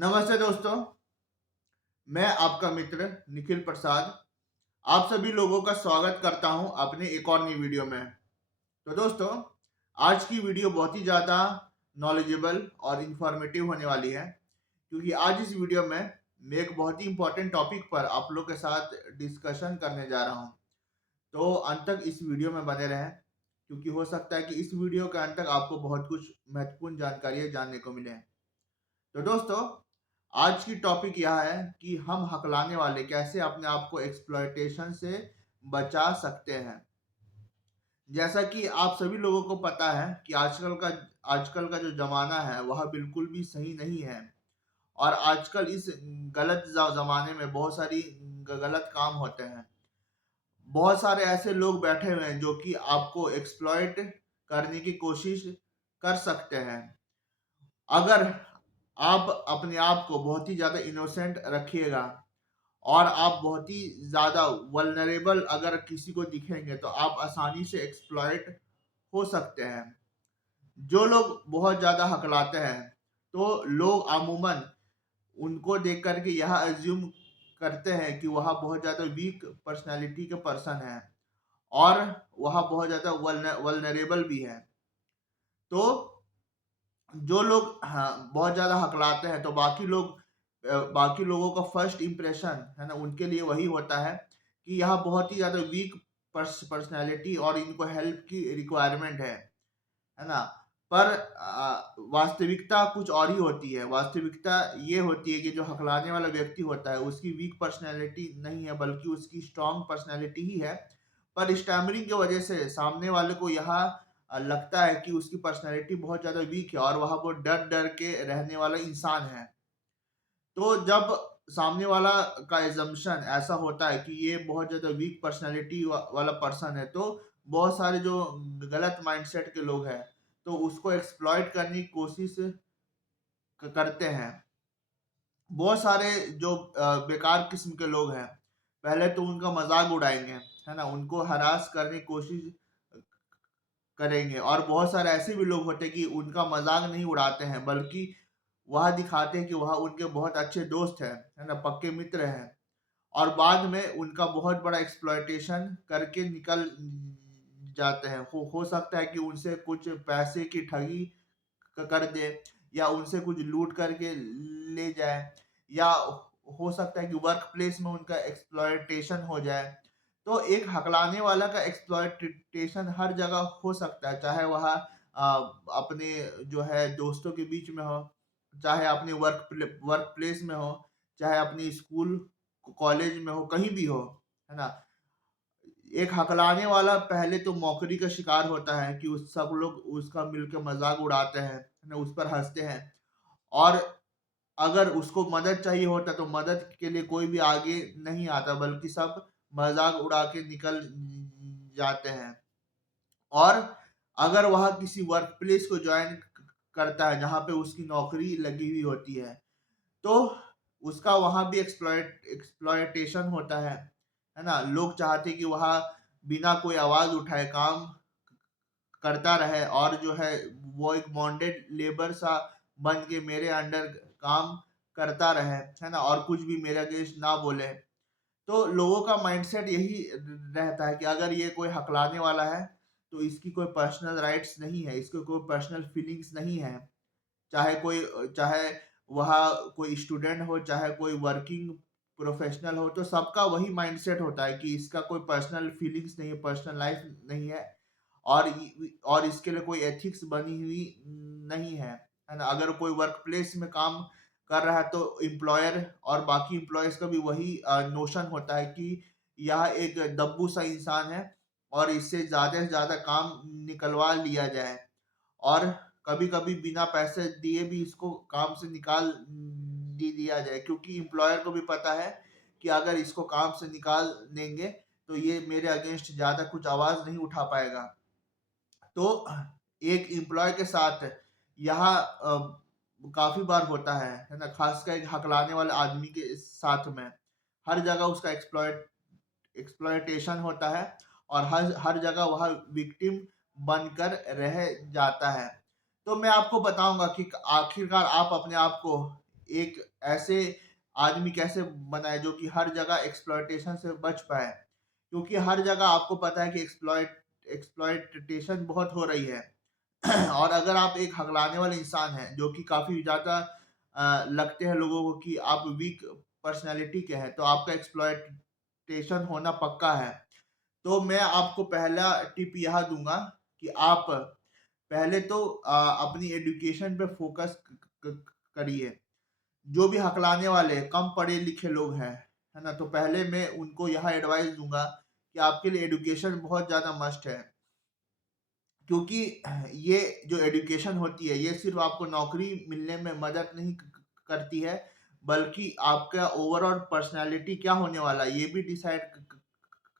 नमस्ते दोस्तों, मैं आपका मित्र निखिल प्रसाद आप सभी लोगों का स्वागत करता हूं अपने एक और नई वीडियो में। तो दोस्तों, आज की वीडियो बहुत ही ज़्यादा नॉलेजेबल और इंफॉर्मेटिव होने वाली है, क्योंकि आज इस वीडियो में मैं एक बहुत ही इंपॉर्टेंट टॉपिक पर आप लोग के साथ डिस्कशन करने जा रहा हूं। तो अंत तक इस वीडियो में बने रहें, क्योंकि हो सकता है कि इस वीडियो के अंत तक आपको बहुत कुछ महत्वपूर्ण जानकारियाँ जानने को मिले। तो दोस्तों, आज की टॉपिक यह है कि हम हकलाने वाले कैसे अपने आप को एक्सप्लॉयटेशन से बचा सकते हैं। जैसा कि आप सभी लोगों को पता है कि आजकल का जो ज़माना है वह बिल्कुल भी सही नहीं है, और आजकल इस गलत ज़माने में बहुत सारी गलत काम होते हैं। बहुत सारे ऐसे लोग बैठे हुए हैं जो कि आपको एक्सप्लॉइट करने की कोशिश कर सकते हैं। अगर आप अपने आप को बहुत ही ज़्यादा इनोसेंट रखिएगा और आप बहुत ही ज़्यादा वल्नरेबल अगर किसी को दिखेंगे, तो आप आसानी से एक्सप्लॉइट हो सकते हैं। जो लोग बहुत ज़्यादा हकलाते हैं, तो लोग अमूमन उनको देख कर के यह अज्यूम करते हैं कि वह बहुत ज़्यादा वीक पर्सनैलिटी के पर्सन है, और वह बहुत ज़्यादा वल्नरेबल भी है। तो जो लोग बहुत ज़्यादा हकलाते हैं, तो बाकी लोगों का फर्स्ट इम्प्रेशन है ना, उनके लिए वही होता है कि यह बहुत ही ज़्यादा वीक पर्सनैलिटी और इनको हेल्प की रिक्वायरमेंट है ना। पर वास्तविकता कुछ और ही होती है। वास्तविकता ये होती है कि जो हकलाने वाला व्यक्ति होता है, उसकी वीक पर्सनैलिटी नहीं है, बल्कि उसकी स्ट्रॉन्ग पर्सनैलिटी ही है। पर स्टैमरिंग की वजह से सामने वाले को यह लगता है कि उसकी पर्सनैलिटी बहुत ज़्यादा वीक है, और वह वो डर-डर के रहने वाला इंसान है। तो जब सामने वाला का असम्पशन ऐसा होता है कि ये बहुत ज़्यादा वीक पर्सनैलिटी वाला पर्सन है, तो बहुत सारे जो गलत माइंडसेट के लोग हैं, तो उसको एक्सप्लॉइट करने की कोशिश करते हैं। बहुत सारे जो बेकार किस्म के लोग हैं, पहले तो उनका मजाक उड़ाएंगे, है ना, उनको हरास करने की कोशिश करेंगे। और बहुत सारे ऐसे भी लोग होते हैं कि उनका मजाक नहीं उड़ाते हैं, बल्कि वह दिखाते हैं कि वह उनके बहुत अच्छे दोस्त हैं, है ना, पक्के मित्र हैं, और बाद में उनका बहुत बड़ा एक्सप्लॉयटेशन करके निकल जाते हैं। हो सकता है कि उनसे कुछ पैसे की ठगी कर दे, या उनसे कुछ लूट करके ले जाए, या हो सकता है कि वर्क प्लेस में उनका एक्सप्लॉयटेशन हो जाए। तो एक हकलाने वाला का एक्सप्लॉयटेशन हर जगह हो सकता है, चाहे वह अपने जो है दोस्तों के बीच में हो, चाहे अपने वर्क प्लेस में हो, चाहे अपनी स्कूल कॉलेज में हो, कहीं भी हो, है ना। एक हकलाने वाला पहले तो मौकरी का शिकार होता है कि उस सब लोग उसका मिलके मजाक उड़ाते हैं, है ना, उस पर हंसते हैं। और अगर उसको मदद चाहिए होता, तो मदद के लिए कोई भी आगे नहीं आता, बल्कि सब मजाक उड़ा के निकल जाते हैं। और अगर वह किसी वर्क प्लेस को ज्वाइन करता है जहाँ पे उसकी नौकरी लगी हुई होती है, तो उसका वहाँ भी एक्सप्लॉयटेशन होता है ना। लोग चाहते कि वह बिना कोई आवाज़ उठाए काम करता रहे, और जो है वो एक बॉन्डेड लेबर सा बन के मेरे अंडर काम करता रहे, है ना, और कुछ भी मेरे अगेंस्ट ना बोले। तो लोगों का माइंडसेट यही रहता है कि अगर ये कोई हकलाने वाला है, तो इसकी कोई पर्सनल राइट्स नहीं है, इसको कोई पर्सनल फीलिंग्स नहीं है। चाहे वह कोई स्टूडेंट हो, चाहे कोई वर्किंग प्रोफेशनल हो, तो सबका वही माइंडसेट होता है कि इसका कोई पर्सनल फीलिंग्स नहीं है, पर्सनल लाइफ नहीं है, और इसके लिए कोई एथिक्स बनी हुई नहीं है ना। अगर कोई वर्क प्लेस में काम कर रहा है, तो एम्प्लॉयर और बाकी एम्प्लॉयज का भी वही नोशन होता है कि यह एक दब्बू सा इंसान है, और इससे ज़्यादा से ज़्यादा काम निकलवा लिया जाए, और कभी-कभी बिना पैसे दिए भी इसको काम से निकाल दिया जाए, क्योंकि एम्प्लॉयर को भी पता है कि अगर इसको काम से निकाल देंगे, तो ये मेरे अगेंस्ट ज़्यादा कुछ आवाज़ नहीं उठा पाएगा। तो एक एम्प्लॉय के साथ यहाँ काफ़ी बार होता है ना, खासकर एक हकलाने वाले आदमी के साथ में। हर जगह उसका एक्सप्लॉयटेशन होता है, और हर हर जगह वह विक्टिम बनकर रह जाता है। तो मैं आपको बताऊँगा कि आखिरकार आप अपने आप को एक ऐसे आदमी कैसे बनाए जो कि हर जगह एक्सप्लॉयटेशन से बच पाए, क्योंकि हर जगह आपको पता है कि एक्सप्लॉयटेशन बहुत हो रही है। और अगर आप एक हकलाने वाले इंसान हैं जो कि काफ़ी ज़्यादा लगते हैं लोगों को कि आप वीक पर्सनैलिटी के हैं, तो आपका एक्सप्लॉयटेशन होना पक्का है। तो मैं आपको पहला टिप यह दूँगा कि आप पहले तो अपनी एजुकेशन पे फ़ोकस करिए। जो भी हकलाने वाले कम पढ़े-लिखे लोग हैं, है ना? तो पहले मैं उनको यह एडवाइस दूँगा कि आपके लिए एजुकेशन बहुत ज़्यादा मस्ट है। क्योंकि ये जो एजुकेशन होती है, ये सिर्फ़ आपको नौकरी मिलने में मदद नहीं करती है, बल्कि आपका ओवरऑल पर्सनैलिटी क्या होने वाला है, ये भी डिसाइड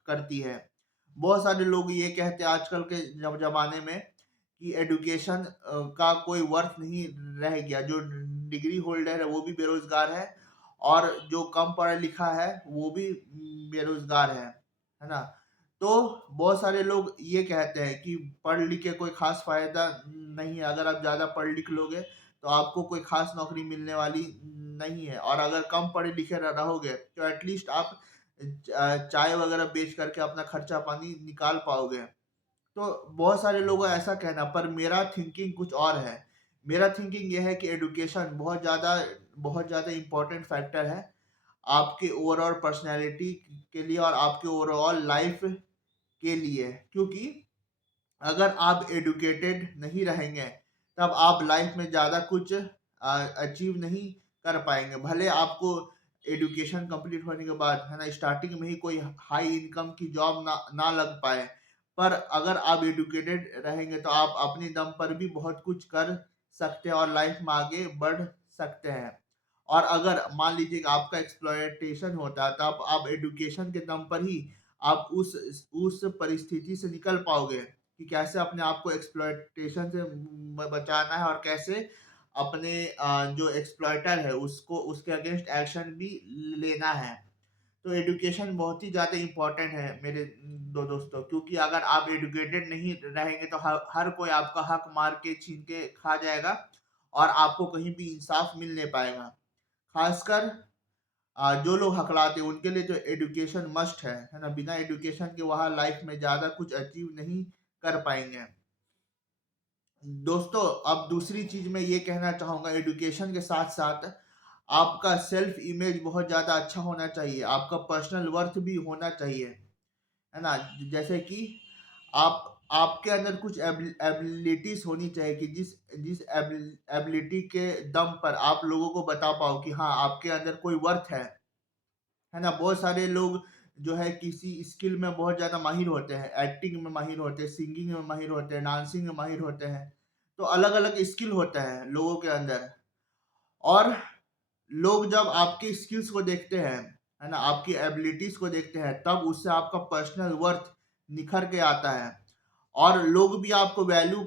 करती है। बहुत सारे लोग ये कहते हैं आजकल के ज़माने में कि एजुकेशन का कोई वर्थ नहीं रह गया। जो डिग्री होल्डर है, वो भी बेरोज़गार है और जो कम पढ़ा-लिखा है, वो भी बेरोज़गार है ना? तो बहुत सारे लोग ये कहते हैं कि पढ़ लिख के कोई ख़ास फ़ायदा नहीं है। अगर आप ज़्यादा पढ़ लिख लोगे, तो आपको कोई ख़ास नौकरी मिलने वाली नहीं है और अगर कम पढ़े लिखे रहोगे, तो एट लीस्ट आप चाय वग़ैरह बेच करके अपना खर्चा-पानी निकाल पाओगे। तो बहुत सारे लोगों का ऐसा कहना, पर मेरा थिंकिंग कुछ और है। मेरा थिंकिंग ये है कि एजुकेशन बहुत ज़्यादा इम्पोर्टेंट फैक्टर है आपके ओवरऑल पर्सनैलिटी के लिए और आपके ओवरऑल लाइफ़ के लिए। क्योंकि अगर आप एजुकेटेड नहीं रहेंगे, तब आप लाइफ़ में ज़्यादा कुछ अचीव नहीं कर पाएँगे। भले आपको एजुकेशन कंप्लीट होने के बाद, है ना, स्टार्टिंग में ही कोई हाई इनकम की जॉब ना ना लग पाए, पर अगर आप एजुकेटेड रहेंगे, तो आप अपने दम पर भी बहुत कुछ कर सकते हैं और लाइफ़ में आगे बढ़ सकते हैं। और अगर मान लीजिए कि आपका एक्सप्लॉयटेशन होता है, तब आप एजुकेशन के दम पर ही आप उस परिस्थिति से निकल पाओगे कि कैसे अपने आप को एक्सप्लॉयटेशन से बचाना है और कैसे अपने जो एक्सप्लॉइटर है उसको उसके अगेंस्ट एक्शन भी लेना है। तो एजुकेशन बहुत ही ज़्यादा इम्पोर्टेंट है मेरे दो दोस्तों, क्योंकि अगर आप एजुकेटेड नहीं रहेंगे तो हर कोई आपका हक मार के छीन के खा जाएगा और आपको कहीं भी इंसाफ मिल नहीं पाएगा। खासकर जो लोग हकलाते हैं उनके लिए तो एजुकेशन मस्ट है ना? बिना एजुकेशन के वहाँ लाइफ में ज़्यादा कुछ अचीव नहीं कर पाएँगे। दोस्तों, अब दूसरी चीज़ मैं ये कहना चाहूँगा, एजुकेशन के साथ-साथ आपका सेल्फ इमेज बहुत ज़्यादा अच्छा होना चाहिए, आपका पर्सनल वर्थ भी होना चाहिए, है ना? जैसे कि आप आपके अंदर कुछ एबिलिटीज़ होनी चाहिए कि जिस जिस एबिलिटी के दम पर आप लोगों को बता पाओ कि हाँ, आपके अंदर कोई वर्थ है ना? बहुत सारे लोग जो है किसी स्किल में बहुत ज़्यादा माहिर होते हैं, एक्टिंग में माहिर होते हैं, सिंगिंग में माहिर होते हैं, डांसिंग में माहिर होते हैं। तो अलग-अलग स्किल होता है लोगों के अंदर और लोग जब आपकी स्किल्स को देखते हैं, है ना? आपकी एबिलिटीज़ को देखते हैं, तब उससे आपका पर्सनल वर्थ निखर के आता है और लोग भी आपको वैल्यू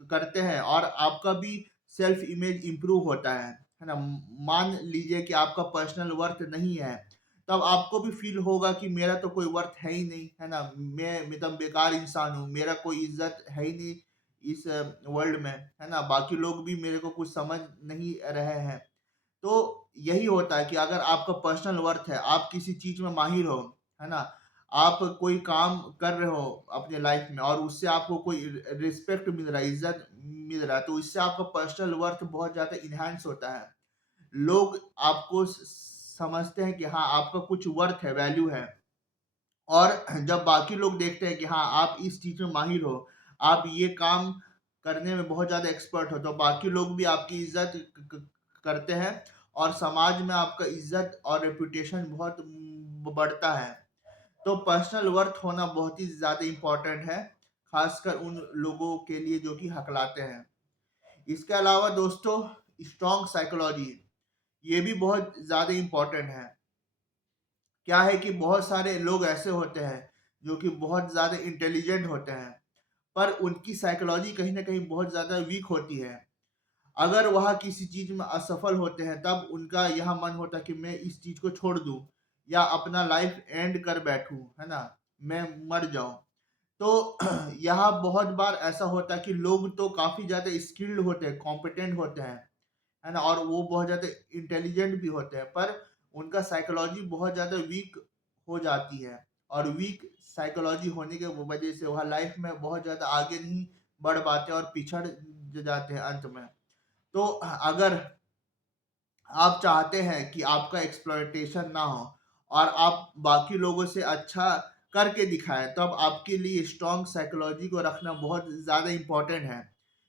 करते हैं और आपका भी सेल्फ इमेज इम्प्रूव होता है ना? मान लीजिए कि आपका पर्सनल वर्थ नहीं है, तब आपको भी फ़ील होगा कि मेरा तो कोई वर्थ है ही नहीं, है ना? मैं एकदम बेकार इंसान हूँ, मेरा कोई इज़्ज़त है ही नहीं इस वर्ल्ड में, है ना? बाकी लोग भी मेरे को कुछ समझ नहीं रहे हैं। तो यही होता है कि अगर आपका पर्सनल वर्थ है, आप किसी चीज़ में माहिर हो, है ना? आप कोई काम कर रहे हो अपने लाइफ़ में और उससे आपको कोई रिस्पेक्ट मिल रहा है, इज़्ज़त मिल रहा है, तो इससे आपका पर्सनल वर्थ बहुत ज़्यादा एनहांस होता है। लोग आपको समझते हैं कि हाँ, आपका कुछ वर्थ है, वैल्यू है और जब बाकी लोग देखते हैं कि हाँ, आप इस चीज़ में माहिर हो, आप ये काम करने में बहुत ज़्यादा एक्सपर्ट हो, तो बाकी लोग भी आपकी इज़्ज़त क क करते हैं और समाज में आपका इज़्ज़त और रेपुटेशन बहुत बढ़ता है। तो पर्सनल वर्थ होना बहुत ही ज़्यादा इम्पोर्टेंट है, खासकर उन लोगों के लिए जो कि हकलाते हैं। इसके अलावा दोस्तों, स्ट्रॉन्ग साइकोलॉजी, ये भी बहुत ज़्यादा इम्पोर्टेंट है। क्या है कि बहुत सारे लोग ऐसे होते हैं जो कि बहुत ज़्यादा इंटेलिजेंट होते हैं, पर उनकी साइकोलॉजी कहीं न कहीं बहुत ज़्यादा वीक होती है। अगर वह किसी चीज़ में असफल होते हैं, तब उनका यह मन होता है कि मैं इस चीज़ को छोड़ दूँ या अपना लाइफ़ एंड कर बैठूँ, है ना? मैं मर जाऊँ। तो यहाँ बहुत बार ऐसा होता है कि लोग तो काफ़ी ज़्यादा स्किल्ड होते हैं, कॉम्पिटेंट होते हैं, है ना, और वो बहुत ज़्यादा इंटेलिजेंट भी होते हैं, पर उनका साइकोलॉजी बहुत ज़्यादा वीक हो जाती है, और वीक साइकोलॉजी होने की वजह से वह लाइफ में बहुत ज़्यादा आगे नहीं बढ़ पाते और पिछड़ जाते हैं अंत में। तो अगर आप चाहते हैं कि आपका एक्सप्लॉयटेशन ना हो और आप बाकी लोगों से अच्छा करके दिखाएं, तो अब आपके लिए स्ट्रॉन्ग साइकोलॉजी को रखना बहुत ज़्यादा इम्पोर्टेंट है।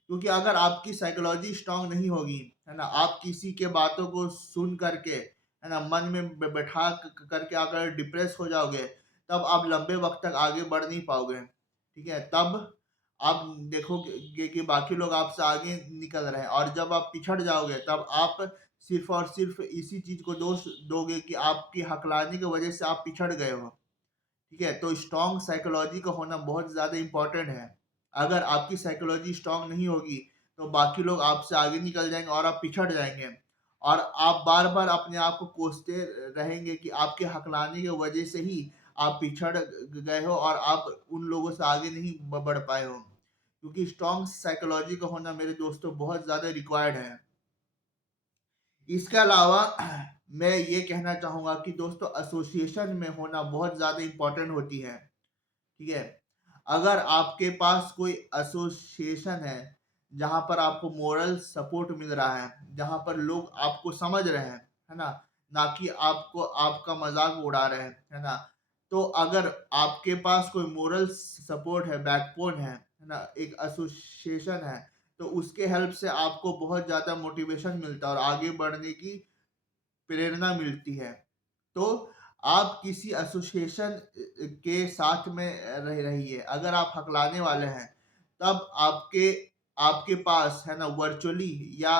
क्योंकि अगर आपकी साइकोलॉजी स्ट्रॉन्ग नहीं होगी, है ना, आप किसी के बातों को सुन करके, है ना, मन में बैठा करके अगर डिप्रेस हो जाओगे, तब आप लंबे वक्त तक आगे बढ़ नहीं पाओगे। ठीक है, तब आप देखोगे कि बाकी लोग आपसे आगे निकल रहे हैं, और जब आप पिछड़ जाओगे तब आप सिर्फ और सिर्फ इसी चीज को दोष दोगे कि आपकी हकलाने की वजह से आप पिछड़ गए हो। ठीक है, तो स्ट्रॉन्ग साइकोलॉजी का होना बहुत ज्यादा इंपॉर्टेंट है। अगर आपकी साइकोलॉजी स्ट्रॉन्ग नहीं होगी, तो बाकी लोग आपसे आगे निकल जाएंगे और आप पिछड़ जाएंगे, और आप बार बार अपने आप को कोसते रहेंगे कि आपके हकलाने की वजह से ही आप पिछड़ गए हो और आप उन लोगों से आगे नहीं बढ़ पाए हो। क्योंकि स्ट्रॉन्ग साइकोलॉजी का होना मेरे दोस्तों बहुत ज्यादा रिक्वायर्ड है। इसके अलावा मैं ये कहना चाहूँगा कि दोस्तों, एसोसिएशन में होना बहुत ज़्यादा इम्पोर्टेंट होती है। ठीक है? अगर आपके पास कोई एसोसिएशन है, जहाँ पर आपको मोरल सपोर्ट मिल रहा है, जहाँ पर लोग आपको समझ रहे हैं, है ना? ना कि आपको आपका मज़ाक उड़ा रहे हैं, है ना? तो अगर आपके पास कोई मोरल सपोर्ट है, बैकबोन है ना? एक एसोसिएशन है, तो उसके हेल्प से आपको बहुत ज़्यादा मोटिवेशन मिलता है और आगे बढ़ने की प्रेरणा मिलती है। तो आप किसी एसोसिएशन के साथ में रहिए। अगर आप हकलाने वाले हैं, तब आपके आपके पास, है ना, वर्चुअली या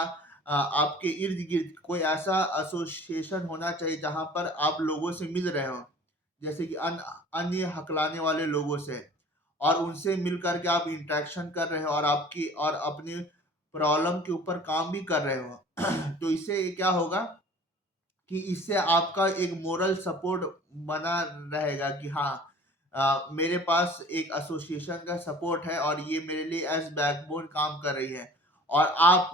आपके इर्द-गिर्द कोई ऐसा एसोसिएशन होना चाहिए जहाँ पर आप लोगों से मिल रहे हों। जैसे कि अन्य हकलाने वाले लोगों से, और उनसे मिल कर के आप इंटरेक्शन कर रहे हो और आपकी और अपनी प्रॉब्लम के ऊपर काम भी कर रहे हो। तो इससे क्या होगा कि इससे आपका एक मोरल सपोर्ट बना रहेगा कि हाँ, मेरे पास एक एसोसिएशन का सपोर्ट है और ये मेरे लिए एज बैकबोन काम कर रही है। और आप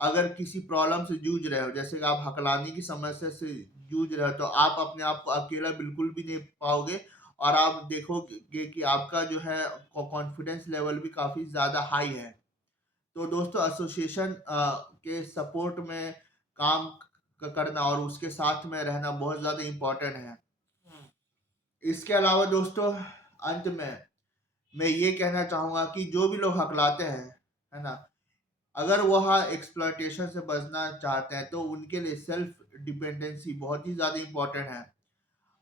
अगर किसी प्रॉब्लम से जूझ रहे हो, जैसे कि आप हकलाने की समस्या से जूझ रहे हो, तो आप अपने आप को अकेला बिल्कुल भी नहीं पाओगे, और आप देखोगे कि आपका जो है कॉन्फिडेंस लेवल भी काफ़ी ज़्यादा हाई है। तो दोस्तों, एसोसिएशन के सपोर्ट में काम करना और उसके साथ में रहना बहुत ज़्यादा इम्पोर्टेंट है। इसके अलावा दोस्तों, अंत में मैं ये कहना चाहूँगा कि जो भी लोग हकलाते हैं, है ना, अगर वह एक्सप्लॉयटेशन से बचना चाहते हैं, तो उनके लिए सेल्फ डिपेंडेंसी बहुत ही ज़्यादा इम्पोर्टेंट है।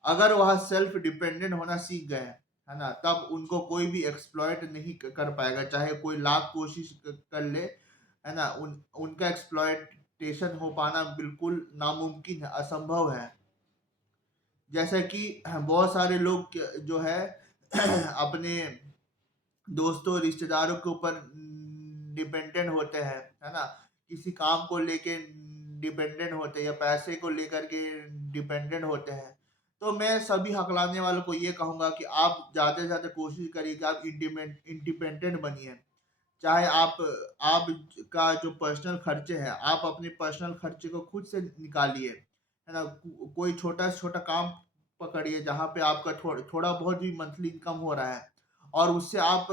अगर वह सेल्फ डिपेंडेंट होना सीख गए, है ना, तब उनको कोई भी एक्सप्लॉइट नहीं कर पाएगा, चाहे कोई लाख कोशिश कर ले, है ना, उनका एक्सप्लॉयटेशन हो पाना बिल्कुल नामुमकिन है, असंभव है। जैसे कि बहुत सारे लोग जो है अपने दोस्तों रिश्तेदारों के ऊपर डिपेंडेंट होते हैं, है ना, किसी काम को लेके डिपेंडेंट होते हैं या पैसे को लेकर के डिपेंडेंट होते हैं। तो मैं सभी हकलाने वालों को ये कहूंगा कि आप ज़्यादा से ज़्यादा कोशिश करिए कि आप इंडिपेंडेंट बनिए। चाहे आप का जो पर्सनल खर्चे हैं, आप अपने पर्सनल खर्चे को खुद से निकालिए, है ना। कोई छोटा से छोटा काम पकड़िए जहाँ पे आपका थोड़ा बहुत भी मंथली इनकम हो रहा है, और उससे आप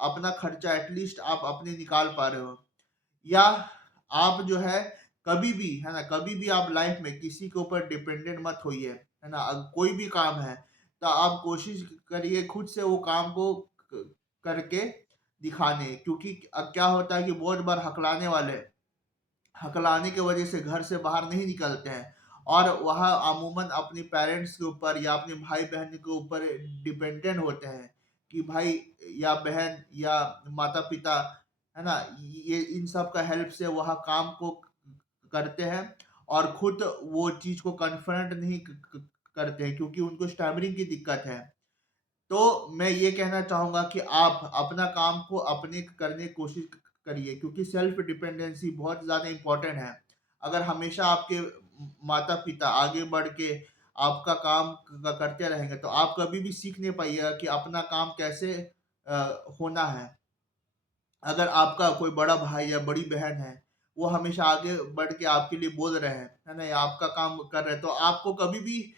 अपना खर्चा एटलीस्ट आप अपने निकाल पा रहे हो। या आप जो है कभी भी, है ना, कभी भी आप लाइफ में किसी के ऊपर डिपेंडेंट मत होइए, है ना। कोई भी काम है, तो आप कोशिश करिए खुद से वो काम को करके दिखाने। क्योंकि क्या होता है कि बहुत बार हकलाने की वजह से घर से बाहर नहीं निकलते हैं, और वह अमूमन अपने पेरेंट्स के ऊपर या अपने भाई बहन के ऊपर डिपेंडेंट होते हैं कि भाई या बहन या माता पिता, है ना, ये इन सब का हेल्प से वह काम को करते हैं, और खुद वो चीज को कन्फ्रंट नहीं करते हैं, क्योंकि उनको स्टैमरिंग की दिक्कत है। तो मैं ये कहना चाहूँगा कि आप अपना काम को अपने करने की कोशिश करिए, क्योंकि सेल्फ डिपेंडेंसी बहुत ज़्यादा इम्पोर्टेंट है। अगर हमेशा आपके माता-पिता आगे बढ़ के आपका काम करते रहेंगे, तो आप कभी भी सीख नहीं पाइएगा कि अपना काम कैसे होना है। अगर आपका कोई बड़ा भाई या बड़ी बहन है, वो हमेशा आगे बढ़ के आपके लिए बोल रहे हैं, है ना? या आपका काम कर रहे हैं, तो आपको कभी भी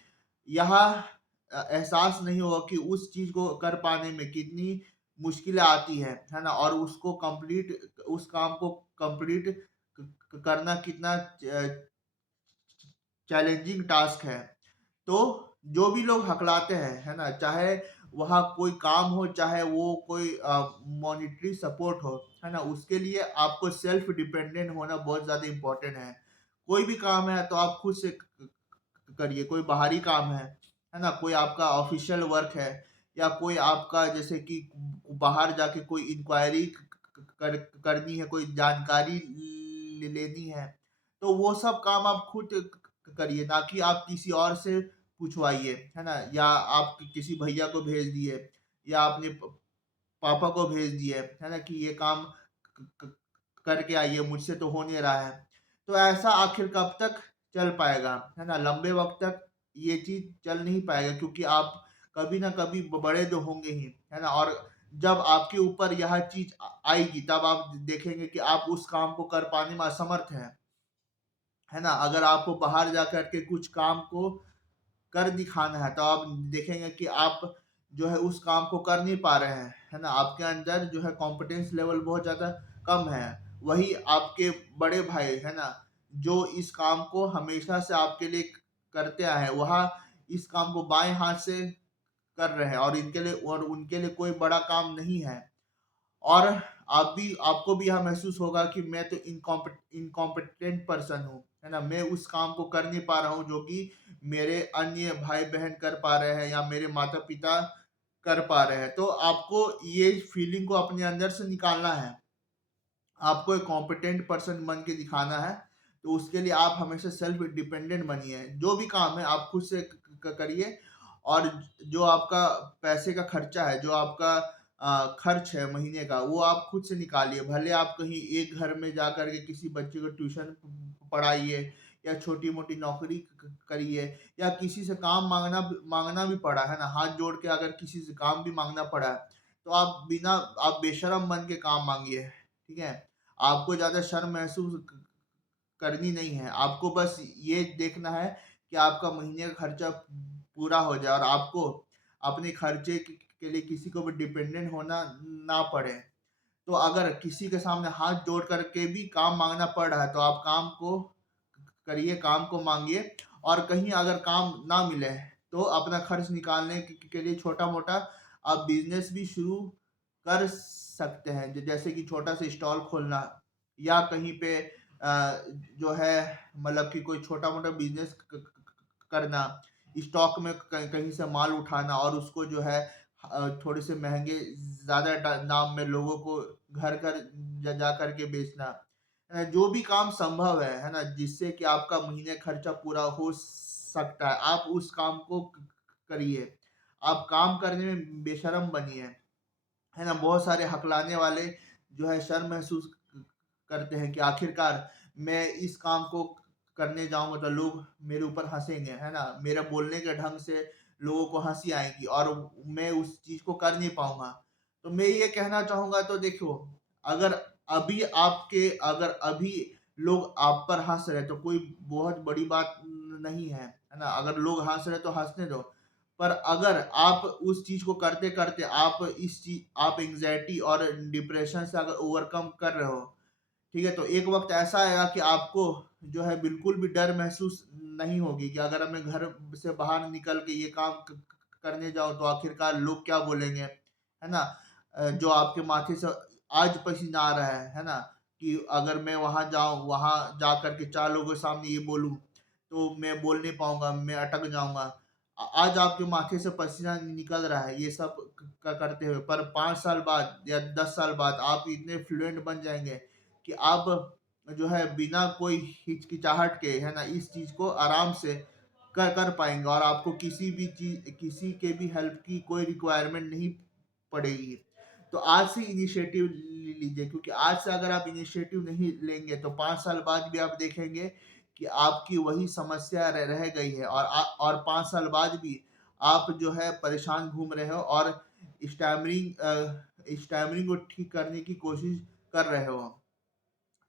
यहाँ एहसास नहीं होगा कि उस चीज़ को कर पाने में कितनी मुश्किलें आती हैं, है ना? और उसको कंप्लीट उस काम को कंप्लीट करना कितना चैलेंजिंग टास्क है। तो जो भी लोग हकलाते हैं, है ना? चाहे वहाँ कोई काम हो, चाहे वो कोई मॉनेटरी सपोर्ट हो, है ना? उसके लिए आपको सेल्फ डिपेंडेंट होना बहुत ज़्यादा इम्पोर्टेंट है। कोई भी काम है तो आप खुद से करिए, कोई बाहरी काम है ना? कोई आपका ऑफ़िशियल वर्क है या कोई आपका जैसे कि बाहर जाके कोई इंक्वायरी कर करनी है, कोई जानकारी लेनी है, तो वो सब काम आप खुद करिए, ना कि आप किसी और से पूछवाइए, है ना? या आप किसी भैया को भेज दिए या अपने पापा को भेज दिए, है ना? कि ये काम क क करके आइए, मुझसे तो हो नहीं रहा है। तो ऐसा आखिर कब तक चल पाएगा, है ना? लंबे वक़्त तक ये चीज़ चल नहीं पाएगा, क्योंकि आप कभी न कभी बड़े तो होंगे ही, है ना? और जब आपके ऊपर यह चीज़ आएगी, तब आप देखेंगे कि आप उस काम को कर पाने में असमर्थ हैं, है ना? अगर आपको बाहर जा कर के कुछ काम को कर दिखाना है, तो आप देखेंगे कि आप जो है उस काम को कर नहीं पा रहे हैं, है ना? आपके अंदर जो है कॉम्पिटेंस लेवल बहुत ज़्यादा कम है। वही आपके बड़े भाई, है ना? जो इस काम को हमेशा से आपके लिए करते आए हैं, वह इस काम को बाएँ हाथ से कर रहे हैं और इनके लिए और उनके लिए कोई बड़ा काम नहीं है। और आपको भी यह महसूस होगा कि मैं तो इनकॉम्पिटेंट पर्सन हूँ, है ना? मैं उस काम को कर नहीं पा रहा हूँ जो कि मेरे अन्य भाई-बहन कर पा रहे हैं या मेरे माता-पिता कर पा रहे हैं। तो आपको ये फीलिंग को अपने अंदर से निकालना है। आपको एक कॉम्पिटेंट पर्सन बन के दिखाना है, तो उसके लिए आप हमेशा सेल्फ डिपेंडेंट बनिए। जो भी काम है आप खुद से करिए, और जो आपका पैसे का खर्चा है, जो आपका खर्च है महीने का, वो आप खुद से निकालिए। भले आप कहीं एक घर में जाकर के किसी बच्चे को ट्यूशन पढ़ाइए या छोटी-मोटी नौकरी करिए या किसी से काम माँगना भी पड़ा, है ना? हाथ जोड़ के अगर किसी से काम भी माँगना पड़ा है, तो आप बेशर्म बन के काम माँगिए, ठीक है? आपको ज़्यादा शर्म महसूस करनी नहीं है। आपको बस ये देखना है कि आपका महीने का खर्चा पूरा हो जाए और आपको अपने खर्चे के लिए किसी को भी डिपेंडेंट होना ना पड़े। तो अगर किसी के सामने हाथ जोड़ कर के भी काम माँगना पड़ रहा है, तो आप काम को करिए, काम को माँगिए, और कहीं अगर काम ना मिले, तो अपना खर्च निकालने के लिए छोटा-मोटा आप बिज़नेस भी शुरू कर सकते हैं। जैसे कि छोटा सा स्टॉल खोलना या कहीं पे जो है मतलब कि कोई छोटा-मोटा बिज़नेस करना, स्टॉक में कहीं से माल उठाना और उसको जो है थोड़े से महँगे ज़्यादा दाम में लोगों को घर-घर जा कर के बेचना। जो भी काम संभव है ना? जिससे कि आपका महीने खर्चा पूरा हो सकता है, आप उस काम को करिए। आप काम करने में बेशर्म बनिए। है ना? बहुत सारे हकलाने वाले जो है शर्म महसूस करते हैं कि आखिरकार मैं इस काम को करने जाऊँगा तो लोग मेरे ऊपर हँसेंगे, है ना? मेरा बोलने के ढंग से लोगों को हँसी आएगी और मैं उस चीज़ को कर नहीं पाऊँगा। तो मैं ये कहना चाहूँगा, तो देखो, अगर अगर अभी लोग आप पर हँस रहे हैं तो कोई बहुत बड़ी बात नहीं है, है ना? अगर लोग हँस रहे हैं तो हँसने दो। पर अगर आप उस चीज़ को करते-करते आप एंग्ज़ायटी और डिप्रेशन से अगर ओवरकम कर रहे हो, ठीक है? तो एक वक़्त ऐसा आएगा कि आपको जो है बिल्कुल भी डर महसूस नहीं होगी कि अगर मैं घर से बाहर निकल के ये काम करने जाऊँ तो आखिरकार लोग क्या बोलेंगे, है ना? जो आपके माथे से आज पसीना आ रहा है ना? कि अगर मैं वहाँ जाऊँ, वहाँ जा कर के 4 लोगों के सामने ये बोलूँ, तो मैं बोल नहीं पाऊँगा, मैं अटक जाऊँगा। आज आपके माथे से पसीना निकल रहा है ये सब करते हुए, पर 5 साल बाद या 10 साल बाद आप इतने फ्लुएंट बन जाएँगे कि आप जो है बिना कोई हिचकिचाहट के, है ना, इस चीज़ को आराम से कर कर पाएँगे और आपको किसी के भी हेल्प की कोई रिक्वायरमेंट नहीं पड़ेगी। तो आज से इनिशिएटिव लीजिए, क्योंकि आज से अगर आप इनिशिएटिव नहीं लेंगे तो 5 साल बाद भी आप देखेंगे कि आपकी वही समस्या रह गई है और 5 साल बाद भी आप जो है परेशान घूम रहे हो और स्टैमरिंग को ठीक करने की कोशिश कर रहे हो।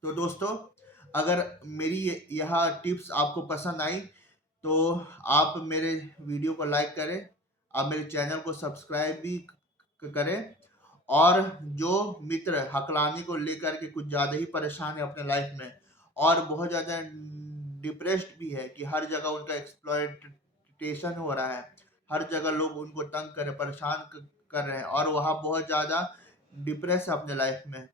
तो दोस्तों, अगर मेरी यह टिप्स आपको पसंद आई तो आप मेरे वीडियो को लाइक करें, आप मेरे चैनल को सब्सक्राइब भी करें। और जो मित्र हकलानी को लेकर के कुछ ज़्यादा ही परेशान है अपने लाइफ में और बहुत ज़्यादा डिप्रेस्ड भी है कि हर जगह उनका एक्सप्लॉयटेशन हो रहा है, हर जगह लोग उनको तंग कर परेशान कर रहे हैं और वह बहुत ज़्यादा डिप्रेस है अपने लाइफ में,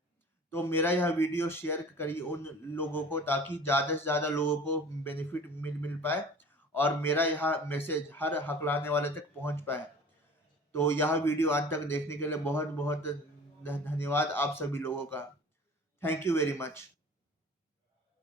तो मेरा यह वीडियो शेयर करिए उन लोगों को ताकि ज़्यादा से ज़्यादा लोगों को बेनिफिट मिल पाए और मेरा यह मैसेज हर हकलाने वाले तक पहुंच पाए। तो यह वीडियो अंत तक देखने के लिए बहुत बहुत धन्यवाद आप सभी लोगों का। Thank you very much.